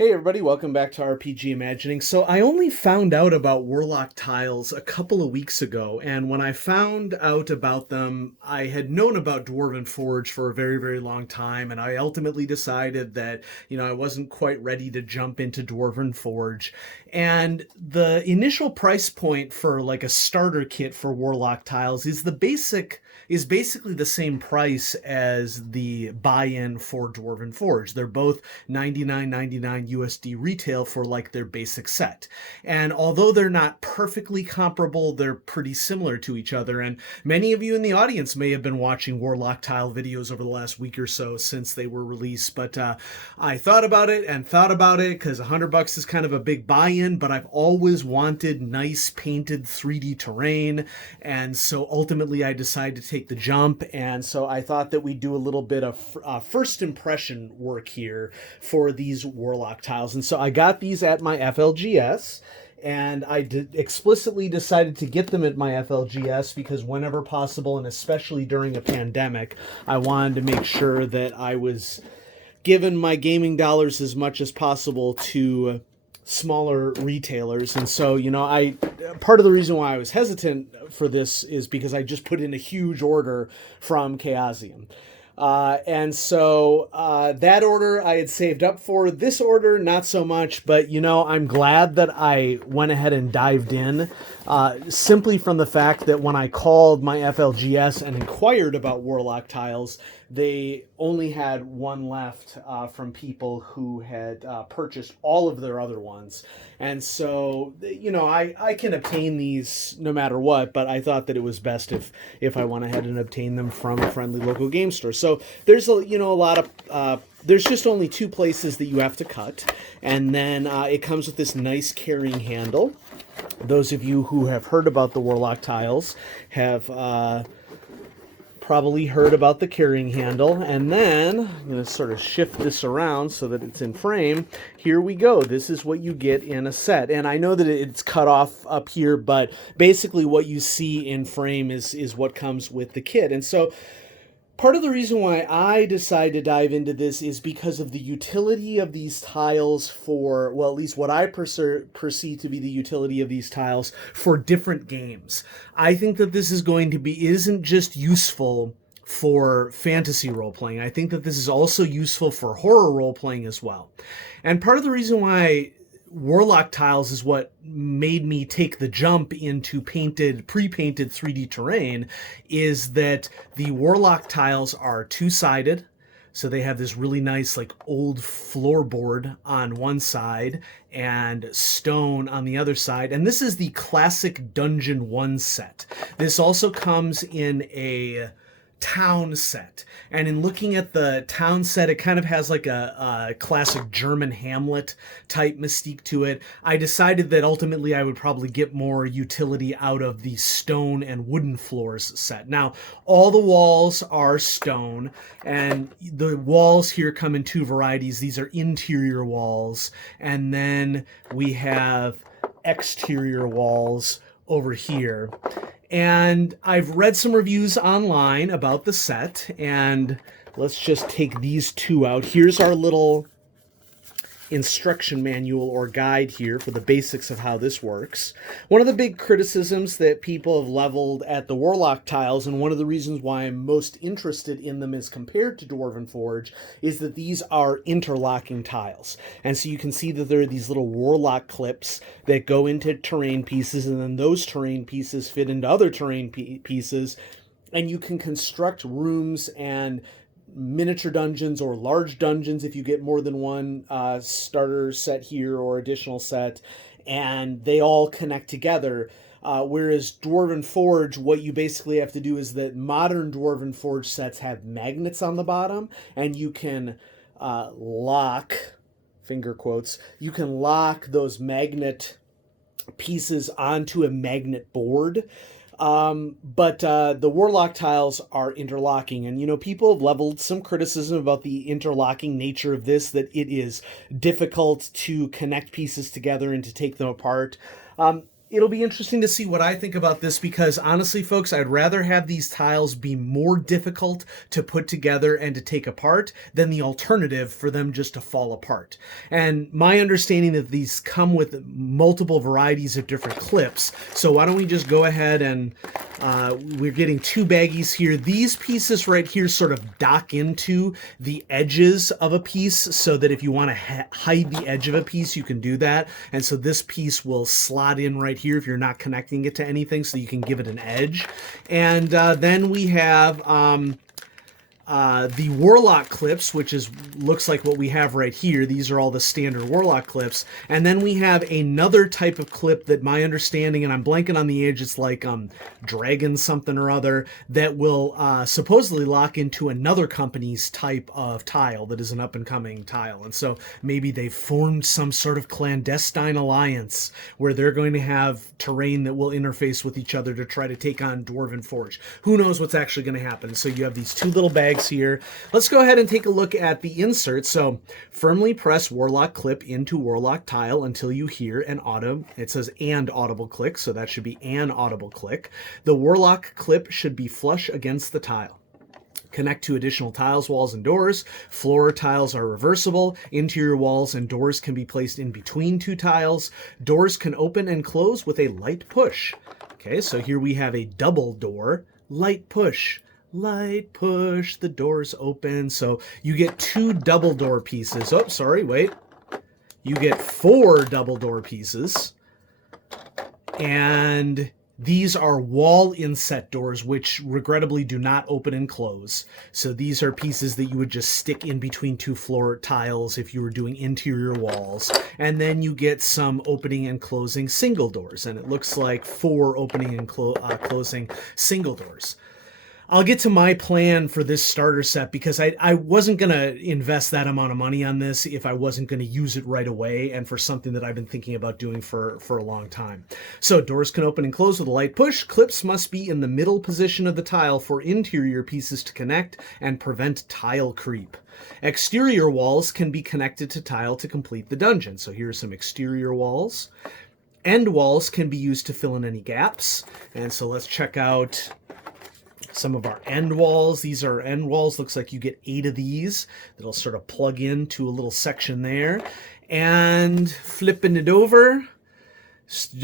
Hey everybody, welcome back to RPG Imagining. So I only found out about Warlock tiles a couple of weeks ago, and when I found out about them, I had known about Dwarven Forge for a very, very long time, and I ultimately decided that, I wasn't quite ready to jump into Dwarven Forge. And the initial price point for like a starter kit for Warlock tiles is basically the same price as the buy-in for Dwarven Forge. They're both 99.99 USD retail for like their basic set. And although they're not perfectly comparable, they're pretty similar to each other. And many of you in the audience may have been watching Warlock tile videos over the last week or so since they were released. But I thought about it because $100 is kind of a big buy-in, but I've always wanted nice painted 3D terrain. And so ultimately I decided to take the jump. And so I thought that we'd do a little bit of first impression work here for these Warlock tiles. And so I got these at my FLGS, and I explicitly decided to get them at my FLGS because whenever possible, and especially during a pandemic, I wanted to make sure that I was giving my gaming dollars as much as possible to smaller retailers. And so, I part of the reason why I was hesitant for this is because I just put in a huge order from Chaosium. And so that order I had saved up for. This order, not so much, but I'm glad that I went ahead and dived in, simply from the fact that when I called my FLGS and inquired about Warlock tiles, they only had one left from people who had purchased all of their other ones. And so, I can obtain these no matter what, but I thought that it was best if I went ahead and obtained them from a friendly local game store. So there's a lot of there's just only two places that you have to cut, and then it comes with this nice carrying handle. Those of you who have heard about the Warlock tiles have probably heard about the carrying handle. And then I'm going to sort of shift this around so that it's in frame. Here we go. This is what you get in a set. And I know that it's cut off up here, but basically what you see in frame is what comes with the kit. And so part of the reason why I decided to dive into this is because of the utility of these tiles for, well, at least what I perceive to be the utility of these tiles for different games. I think that this isn't just useful for fantasy role-playing. I think that this is also useful for horror role-playing as well. And part of the reason why Warlock tiles is what made me take the jump into pre-painted 3D terrain is that the Warlock tiles are two-sided. So they have this really nice like old floorboard on one side and stone on the other side. And this is the classic Dungeon 1 set. This also comes in a town set, and in looking at the town set, it kind of has like a classic German Hamlet type mystique to it. I decided that ultimately I would probably get more utility out of the stone and wooden floors set. Now, all the walls are stone, and the walls here come in two varieties. These are interior walls, and then we have exterior walls over here. And I've read some reviews online about the set, and let's just take these two out. Here's our little instruction manual or guide here for the basics of how this works. One of the big criticisms that people have leveled at the Warlock tiles, and one of the reasons why I'm most interested in them as compared to Dwarven Forge, is that these are interlocking tiles. And so you can see that there are these little Warlock clips that go into terrain pieces, and then those terrain pieces fit into other terrain pieces, and you can construct rooms and miniature dungeons or large dungeons if you get more than one starter set here or additional set, and they all connect together. Whereas Dwarven Forge, what you basically have to do is that modern Dwarven Forge sets have magnets on the bottom, and you can lock, finger quotes, you can lock those magnet pieces onto a magnet board. But the Warlock tiles are interlocking, and people have leveled some criticism about the interlocking nature of this, that it is difficult to connect pieces together and to take them apart. it'll be interesting to see what I think about this, because honestly, folks, I'd rather have these tiles be more difficult to put together and to take apart than the alternative for them just to fall apart. And my understanding that these come with multiple varieties of different clips. So why don't we just go ahead and we're getting 2 baggies here. These pieces right here sort of dock into the edges of a piece, so that if you want to hide the edge of a piece, you can do that. And so this piece will slot in right here if you're not connecting it to anything, so you can give it an edge. And then we have the Warlock clips, which looks like what we have right here. These are all the standard Warlock clips. And then we have another type of clip that my understanding, and I'm blanking on the age, it's like Dragon something or other, that will supposedly lock into another company's type of tile that is an up-and-coming tile. And so maybe they've formed some sort of clandestine alliance where they're going to have terrain that will interface with each other to try to take on Dwarven Forge. Who knows what's actually going to happen? So you have these 2 little bags here. Let's go ahead and take a look at the insert. So firmly press Warlock clip into Warlock tile until you hear an it says and audible click, so that should be an audible click. The Warlock clip should be flush against the tile. Connect to additional tiles, walls, and doors. Floor tiles are reversible. Interior walls and doors can be placed in between 2 tiles. Doors can open and close with a light push. Okay, so here we have a double door, light push. Light push, the doors open. So you get 2 double door pieces. Oh, sorry, wait. You get 4 double door pieces. And these are wall inset doors, which regrettably do not open and close. So these are pieces that you would just stick in between 2 floor tiles if you were doing interior walls. And then you get some opening and closing single doors. And it looks like 4 opening and closing single doors. I'll get to my plan for this starter set, because I wasn't going to invest that amount of money on this if I wasn't going to use it right away, and for something that I've been thinking about doing for a long time. So doors can open and close with a light push. Clips must be in the middle position of the tile for interior pieces to connect and prevent tile creep. Exterior walls can be connected to tile to complete the dungeon. So here's some exterior walls. End walls can be used to fill in any gaps. And so let's check out some of our end walls. These are end walls. Looks like you get 8 of these that'll sort of plug into a little section there. And flipping it over,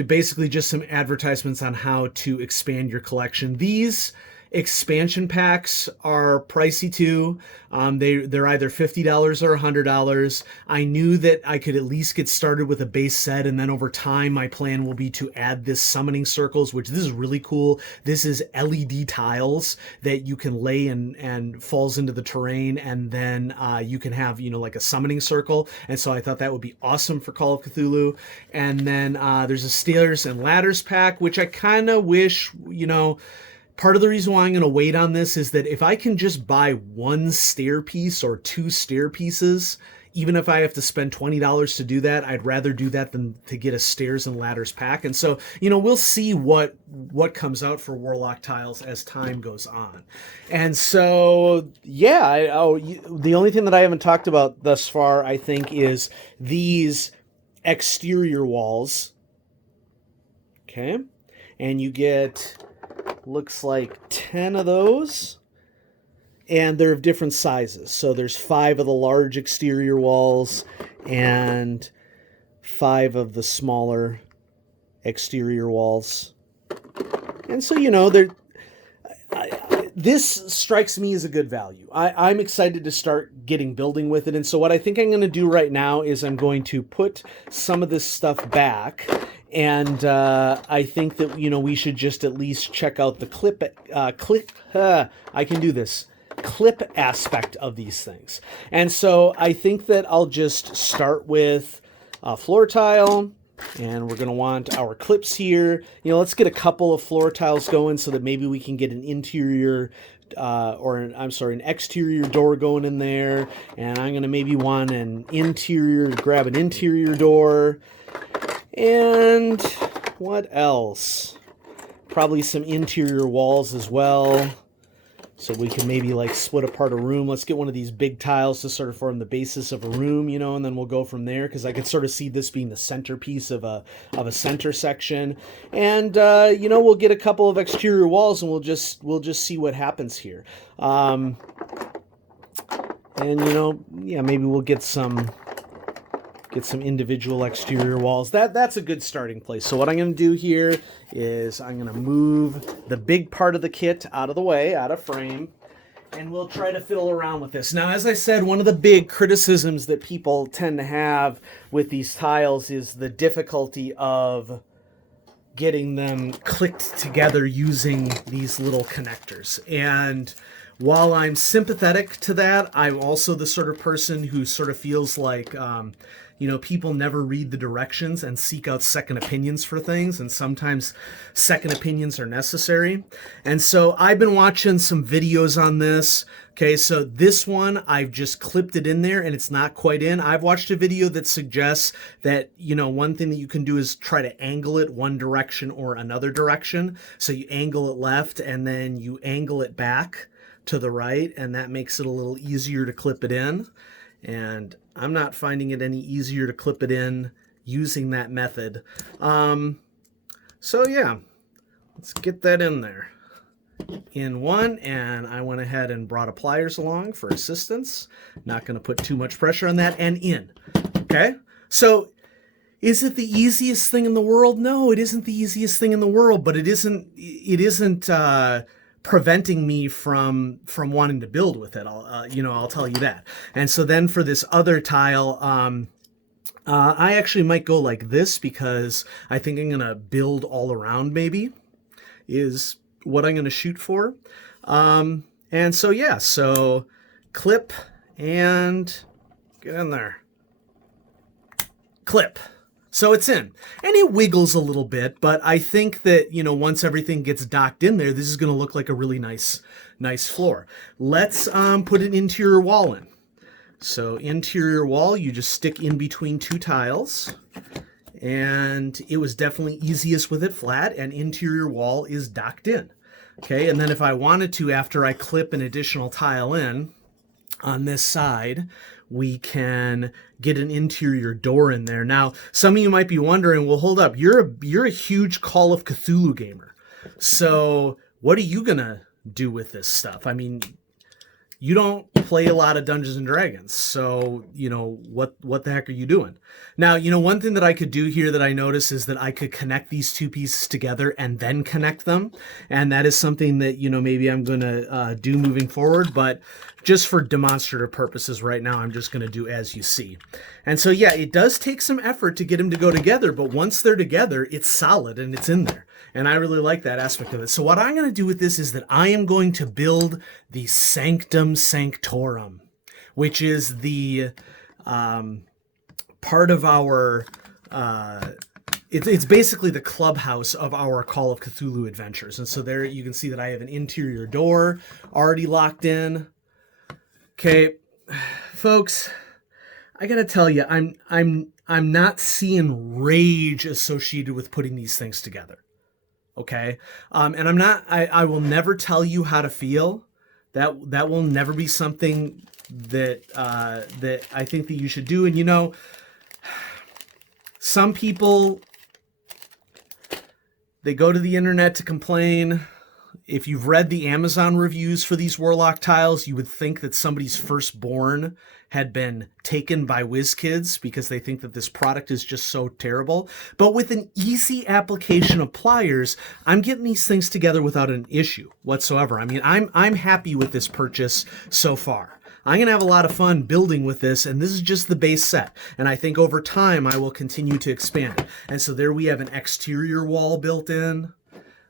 basically just some advertisements on how to expand your collection. These expansion packs are pricey too. They're either $50 or $100. I knew that I could at least get started with a base set, and then over time my plan will be to add this summoning circles, which this is really cool. This is LED tiles that you can lay and falls into the terrain, and then you can have, like a summoning circle. And so I thought that would be awesome for Call of Cthulhu. And then there's a stairs and ladders pack, which I kind of wish, part of the reason why I'm going to wait on this is that if I can just buy 1 stair piece or 2 stair pieces, even if I have to spend $20 to do that, I'd rather do that than to get a stairs and ladders pack. And so, we'll see what comes out for Warlock tiles as time goes on. And so, yeah, the only thing that I haven't talked about thus far, I think, is these exterior walls. Okay. And you get, looks like 10 of those, and they're of different sizes. So there's 5 of the large exterior walls and 5 of the smaller exterior walls. And so, this strikes me as a good value. I'm excited to start getting building with it. And so what I think I'm going to do right now is I'm going to put some of this stuff back. And I think that, we should just at least check out the clip aspect of these things. And so I think that I'll just start with a floor tile, and we're going to want our clips here. Let's get a couple of floor tiles going so that maybe we can get an interior an exterior door going in there. And I'm going to maybe want grab an interior door. And what else? Probably some interior walls as well. So we can maybe like split apart a room. Let's get one of these big tiles to sort of form the basis of a room, you know, and then we'll go from there, because I could sort of see this being the centerpiece of a center section. And you know, we'll get a couple of exterior walls, and we'll just see what happens here. And you know, yeah, maybe we'll get some individual exterior walls. That's a good starting place. So what I'm going to do here is I'm going to move the big part of the kit out of the way, out of frame, and we'll try to fiddle around with this. Now, as I said, one of the big criticisms that people tend to have with these tiles is the difficulty of getting them clicked together using these little connectors. And while I'm sympathetic to that, I'm also the sort of person who sort of feels like, you know, people never read the directions and seek out second opinions for things, and sometimes second opinions are necessary. And so I've been watching some videos on this. Okay, so this one, I've just clipped it in there and it's not quite in. I've watched a video that suggests that, you know, one thing that you can do is try to angle it one direction or another direction. So you angle it left and then you angle it back to the right, and that makes it a little easier to clip it in. And I'm not finding it any easier to clip it in using that method. So yeah, let's get that in there. In one, and I went ahead and brought a pliers along for assistance. Not going to put too much pressure on that, and in. Okay, so is it the easiest thing in the world? No, it isn't the easiest thing in the world, but it isn't preventing me from wanting to build with it. I'll tell you that. And so then for this other tile, I actually might go like this, because I think I'm gonna build all around, maybe, is what I'm gonna shoot for. And so yeah, so clip and get in there. Clip. So it's in, and it wiggles a little bit, but I think that, you know, once everything gets docked in there, this is going to look like a really nice floor. Let's put an interior wall in. So interior wall, you just stick in between two tiles, and it was definitely easiest with it flat, and interior wall is docked in. Okay, and then if I wanted to, after I clip an additional tile in on this side, we can get an interior door in there. Now, some of you might be wondering, well, hold up, you're a huge Call of Cthulhu gamer. So what are you gonna do with this stuff? I mean, you don't play a lot of Dungeons and Dragons, so, you know, what the heck are you doing? Now, you know, one thing that I could do here that I notice is that I could connect these two pieces together and then connect them, and that is something that, you know, maybe I'm gonna do moving forward, but just for demonstrative purposes right now, I'm just gonna do as you see. And so yeah, it does take some effort to get them to go together, but once they're together, it's solid and it's in there. And I really like that aspect of it. So what I'm going to do with this is that I am going to build the Sanctum Sanctorum, which is the part of our, it's basically the clubhouse of our Call of Cthulhu adventures. And so there you can see that I have an interior door already locked in. Okay, folks, I got to tell you, I'm not seeing rage associated with putting these things together. Okay, and I will never tell you how to feel. That will never be something that that I think that you should do. And you know, some people, they go to the internet to complain. If you've read the Amazon reviews for these Warlock tiles, you would think that somebody's firstborn had been taken by WizKids because they think that this product is just so terrible. But with an easy application of pliers, I'm getting these things together without an issue whatsoever. I mean, I'm happy with this purchase so far. I'm going to have a lot of fun building with this, and this is just the base set. And I think over time, I will continue to expand it. And so there we have an exterior wall built in.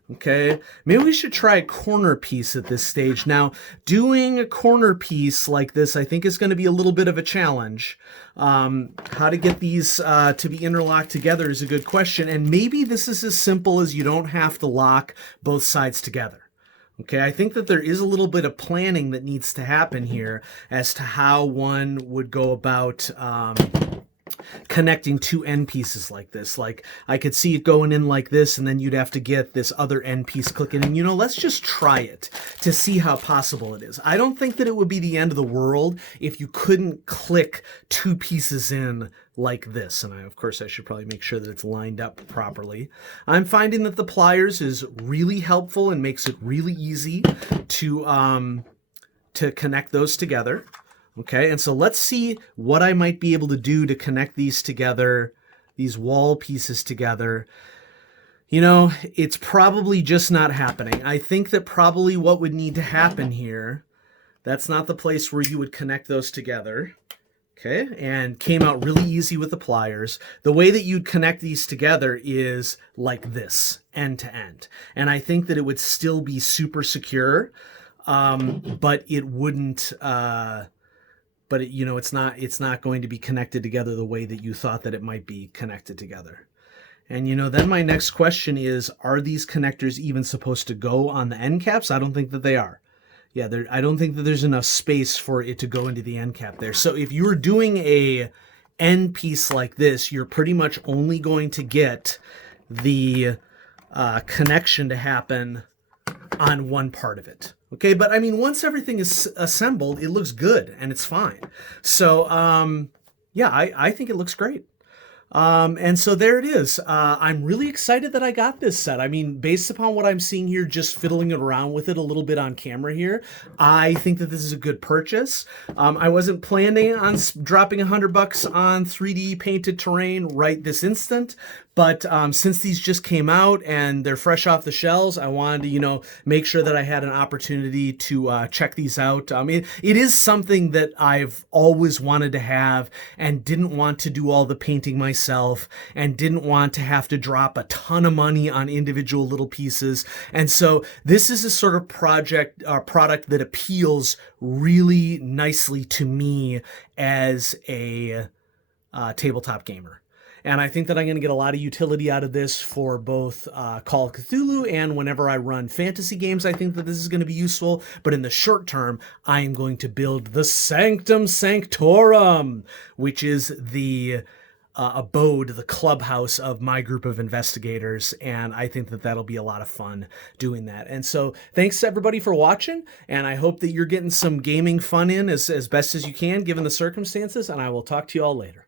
Okay, maybe we should try a corner piece at this stage. Now, doing a corner piece like this, I think, is going to be a little bit of a challenge. How to get these to be interlocked together is a good question. And maybe this is as simple as you don't have to lock both sides together. Okay, I think that there is a little bit of planning that needs to happen here as to how one would go about connecting two end pieces like this. Like I could see it going in like this, and then you'd have to get this other end piece clicking. And let's just try it to see how possible it is. I don't think that it would be the end of the world if you couldn't click two pieces in like this. And of course, I should probably make sure that it's lined up properly. I'm finding that the pliers is really helpful and makes it really easy to connect those together. Okay, and so let's see what I might be able to do to connect these together, these wall pieces together. It's probably just not happening. I think that probably what would need to happen here, that's not the place where you would connect those together. Okay, and came out really easy with the pliers. The way that you'd connect these together is like this, end to end. And I think that it would still be super secure, but it wouldn't... but it's not going to be connected together the way that you thought that it might be connected together. And then my next question is, are these connectors even supposed to go on the end caps? I don't think that they are. Yeah, I don't think that there's enough space for it to go into the end cap there. So if you're doing a end piece like this, you're pretty much only going to get the connection to happen on one part of it. Okay, but I mean, once everything is assembled, it looks good and it's fine. So, yeah, I think it looks great. And so there it is. I'm really excited that I got this set. I mean, based upon what I'm seeing here, just fiddling around with it a little bit on camera here, I think that this is a good purchase. I wasn't planning on dropping $100 on 3D painted terrain right this instant, but since these just came out and they're fresh off the shelves, I wanted to, make sure that I had an opportunity to check these out. It is something that I've always wanted to have and didn't want to do all the painting myself and didn't want to have to drop a ton of money on individual little pieces. And so this is a sort of product that appeals really nicely to me as a tabletop gamer. And I think that I'm going to get a lot of utility out of this for both Call of Cthulhu and whenever I run fantasy games. I think that this is going to be useful. But in the short term, I am going to build the Sanctum Sanctorum, which is the abode, the clubhouse of my group of investigators. And I think that that'll be a lot of fun doing that. And so thanks to everybody for watching. And I hope that you're getting some gaming fun in as best as you can, given the circumstances. And I will talk to you all later.